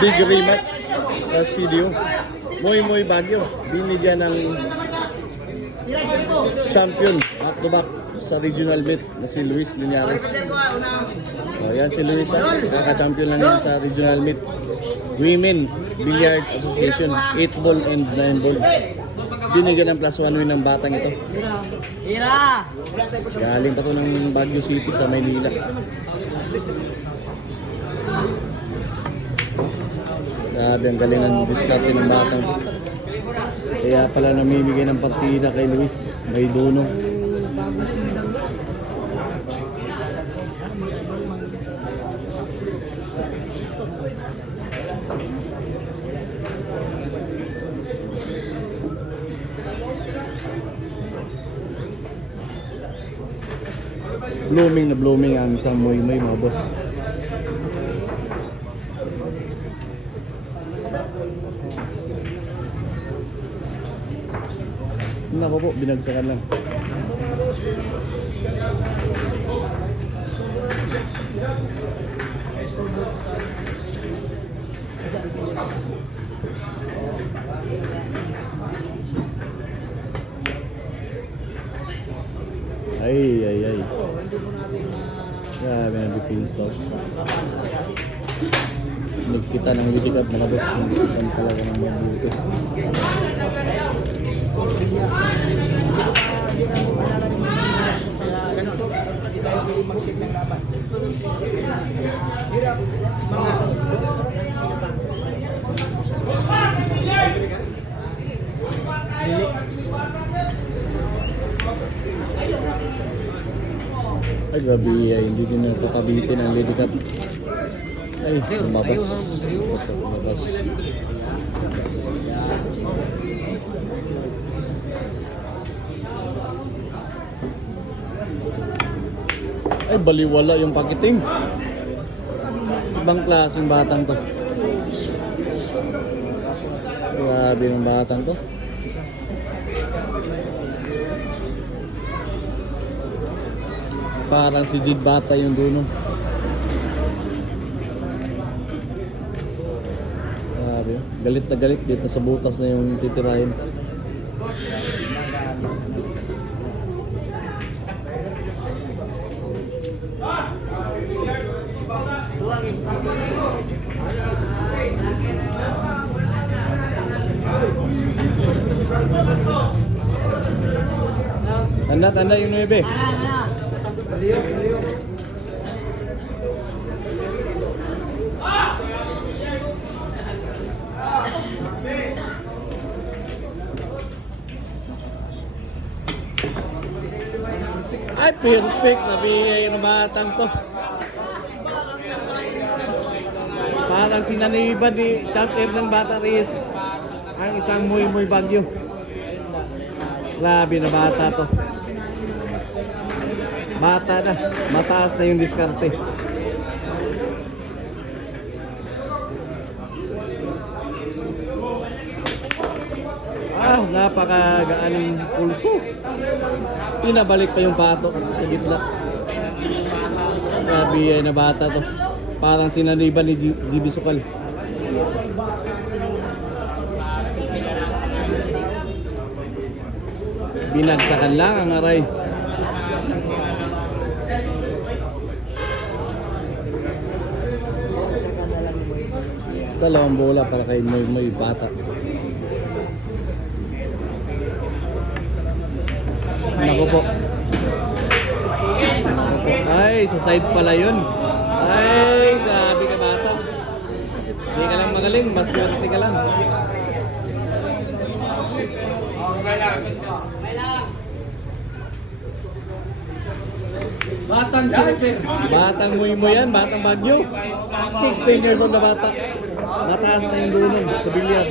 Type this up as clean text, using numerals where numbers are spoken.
Big rematch sa CDO. Moy Baguio. Binigyan ng champion back to back sa regional meet na si Luis Linares. Yan si Luis, kaka-champion lang yan sa regional meet. Women Billiard Association, 8 ball and 9 ball. Binigyan ng +1 win ng batang ito. Galing pa to ng Baguio City sa Maynila. Grabe ang galing ng diskarte ng batang. Kaya pala namimigay ng partida kay Luis. May dunong. Blooming na blooming ang isang Moy mga boss. Nako po, binagsakan lang. Ay. Grabe na dipinso. Nagkita ng witikap na kabos. Nagkitan talaga ng mabuti. Ay grabe, hindi din napatabitin ang Lady Cup. Ay, lumabas. Ay, baliwala yung pakiting. Ibang klaseng batang to. Grabe yung batang to. Parang si Jid Bata yung duno. Grabe. Galit na galit dito sa butas na yung titirahin. Tanda yung 9. Ay, perfect na bigay ng batang to. Parang sinaniban ni Champion ng Bata Reyes ang isang Moy Baguio. Grabe na bata to. Bata na, mataas na yung diskarte. Napakagaan ng pulso. Pinabalik pa yung pato sa gitna. Grabe na bata to. Parang sinaniban ni GB Sukal. Binagsakan lang ang aray. Dalawang bola para kay Moy Bata. Nako po. Ay, sa side pala yun. Ay, grabe ka bata. Hindi ka lang magaling, maswerte ka lang. Batang Moy yan, batang Baguio. 16 years old na bata. Mataas na yung dunong sa bilyar.